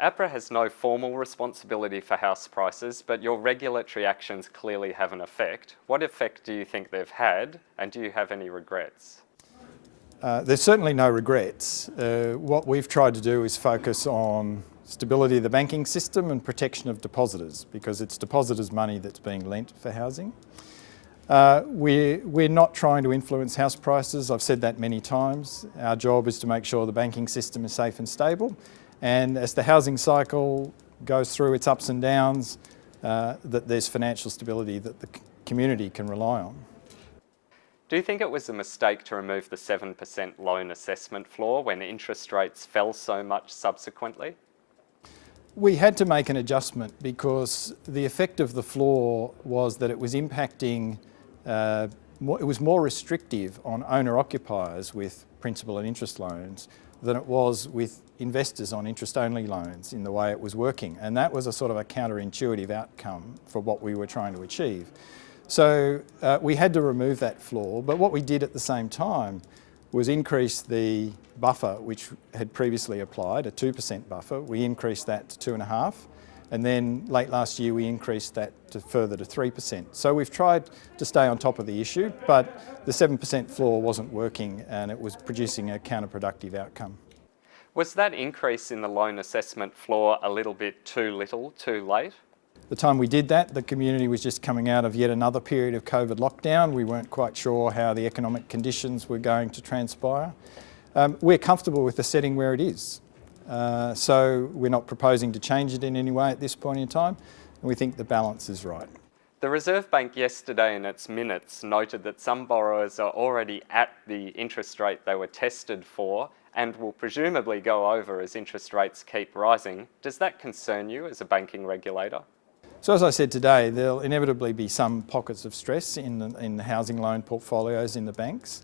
APRA has no formal responsibility for house prices, but your regulatory actions clearly have an effect. What effect do you think they've had, and do you have any regrets? There's certainly no regrets. What we've tried to do is focus on stability of the banking system and protection of depositors, because it's depositors' money that's being lent for housing. We're not trying to influence house prices. I've said that many times. Our job is to make sure the banking system is safe and stable, and as the housing cycle goes through its ups and downs, that there's financial stability that the community can rely on. Do you think it was a mistake to remove the 7% loan assessment floor when interest rates fell so much subsequently? We had to make an adjustment because the effect of the floor was that it was impacting, it was more restrictive on owner-occupiers with principal and interest loans than it was with investors on interest-only loans in the way it was working. And that was a sort of a counterintuitive outcome for what we were trying to achieve. So we had to remove that floor, but what we did at the same time was increase the buffer which had previously applied, a 2% buffer. We increased that to 2.5%, and then late last year we increased that to further to 3%. So we've tried to stay on top of the issue, but the 7% floor wasn't working and it was producing a counterproductive outcome. Was that increase in the loan assessment floor a little bit too little, too late? The time we did that, the community was just coming out of yet another period of COVID lockdown. We weren't quite sure how the economic conditions were going to transpire. We're comfortable with the setting where it is. So we're not proposing to change it in any way at this point in time, and we think the balance is right. The Reserve Bank yesterday in its minutes noted that some borrowers are already at the interest rate they were tested for and will presumably go over as interest rates keep rising. Does that concern you as a banking regulator? So as I said today, there'll inevitably be some pockets of stress in the housing loan portfolios in the banks,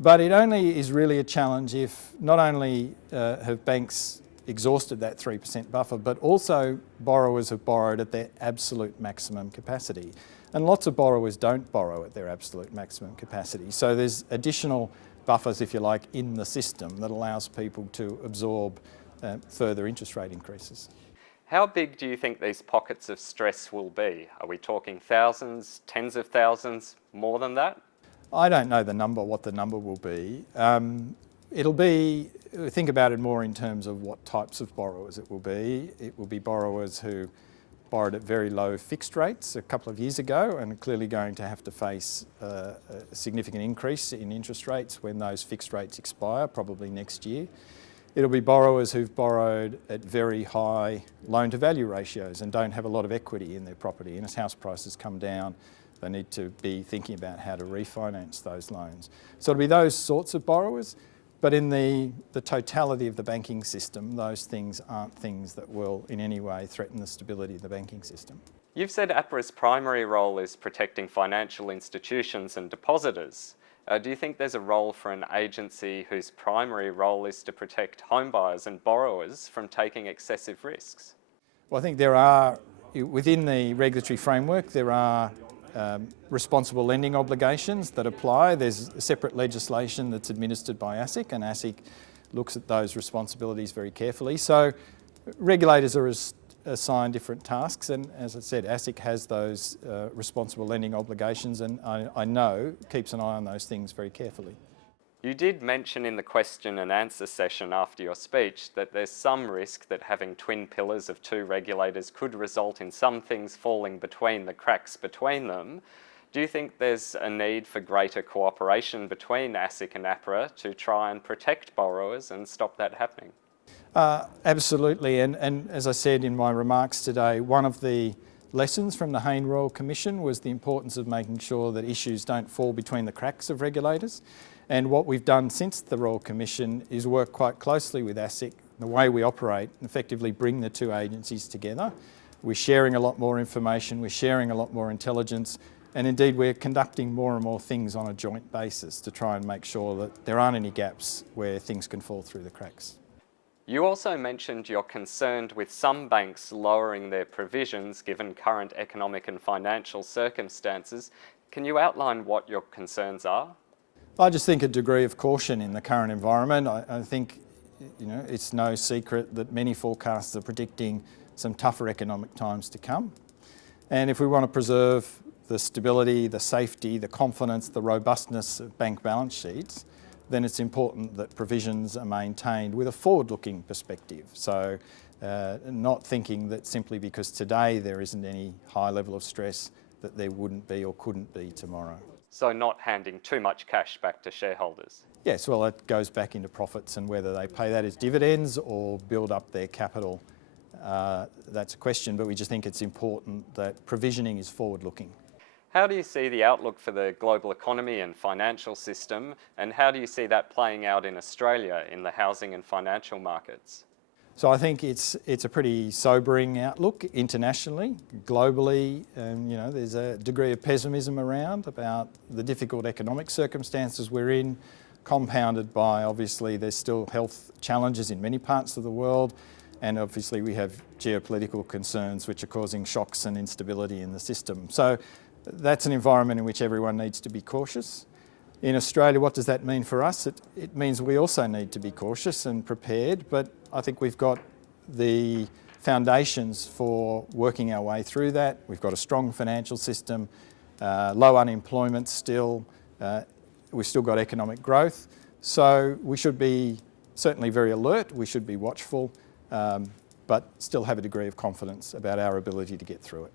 but it only is really a challenge if not only have banks exhausted that 3% buffer, but also borrowers have borrowed at their absolute maximum capacity. And lots of borrowers don't borrow at their absolute maximum capacity. So there's additional buffers, if you like, in the system that allows people to absorb further interest rate increases. How big do you think these pockets of stress will be? Are we talking thousands, tens of thousands, more than that? I don't know what the number will be. It'll be, think about it more in terms of what types of borrowers it will be. It will be borrowers who borrowed at very low fixed rates a couple of years ago and are clearly going to have to face a significant increase in interest rates when those fixed rates expire, probably next year. It'll be borrowers who've borrowed at very high loan-to-value ratios and don't have a lot of equity in their property, and as house prices come down, they need to be thinking about how to refinance those loans. So it'll be those sorts of borrowers, but in the totality of the banking system, those things aren't things that will in any way threaten the stability of the banking system. You've said APRA's primary role is protecting financial institutions and depositors. Do you think there's a role for an agency whose primary role is to protect homebuyers and borrowers from taking excessive risks? Well, I think there are, within the regulatory framework, there are responsible lending obligations that apply. There's separate legislation that's administered by ASIC, and ASIC looks at those responsibilities very carefully. So regulators are assigned different tasks, and as I said, ASIC has those responsible lending obligations, and I know keeps an eye on those things very carefully. You did mention in the question and answer session after your speech that there's some risk that having twin pillars of two regulators could result in some things falling between the cracks between them. Do you think there's a need for greater cooperation between ASIC and APRA to try and protect borrowers and stop that happening? Absolutely, and as I said in my remarks today, one of the lessons from the Hayne Royal Commission was the importance of making sure that issues don't fall between the cracks of regulators. And what we've done since the Royal Commission is work quite closely with ASIC, the way we operate, and effectively bring the two agencies together. We're sharing a lot more information, we're sharing a lot more intelligence, and indeed we're conducting more and more things on a joint basis to try and make sure that there aren't any gaps where things can fall through the cracks. You also mentioned you're concerned with some banks lowering their provisions given current economic and financial circumstances. Can you outline what your concerns are? I just think a degree of caution in the current environment. I think you know, it's no secret that many forecasts are predicting some tougher economic times to come. And if we want to preserve the stability, the safety, the confidence, the robustness of bank balance sheets, then it's important that provisions are maintained with a forward-looking perspective. So not thinking that simply because today there isn't any high level of stress that there wouldn't be or couldn't be tomorrow. So not handing too much cash back to shareholders? Yes, well, it goes back into profits, and whether they pay that as dividends or build up their capital, that's a question, but we just think it's important that provisioning is forward-looking. How do you see the outlook for the global economy and financial system, and how do you see that playing out in Australia in the housing and financial markets? So I think it's a pretty sobering outlook internationally, globally. You know, there's a degree of pessimism around about the difficult economic circumstances we're in, compounded by, obviously, there's still health challenges in many parts of the world, and obviously we have geopolitical concerns which are causing shocks and instability in the system. So that's an environment in which everyone needs to be cautious. In Australia, what does that mean for us? It means we also need to be cautious and prepared, but I think we've got the foundations for working our way through that. We've got a strong financial system, low unemployment still, we've still got economic growth. So we should be certainly very alert, we should be watchful, but still have a degree of confidence about our ability to get through it.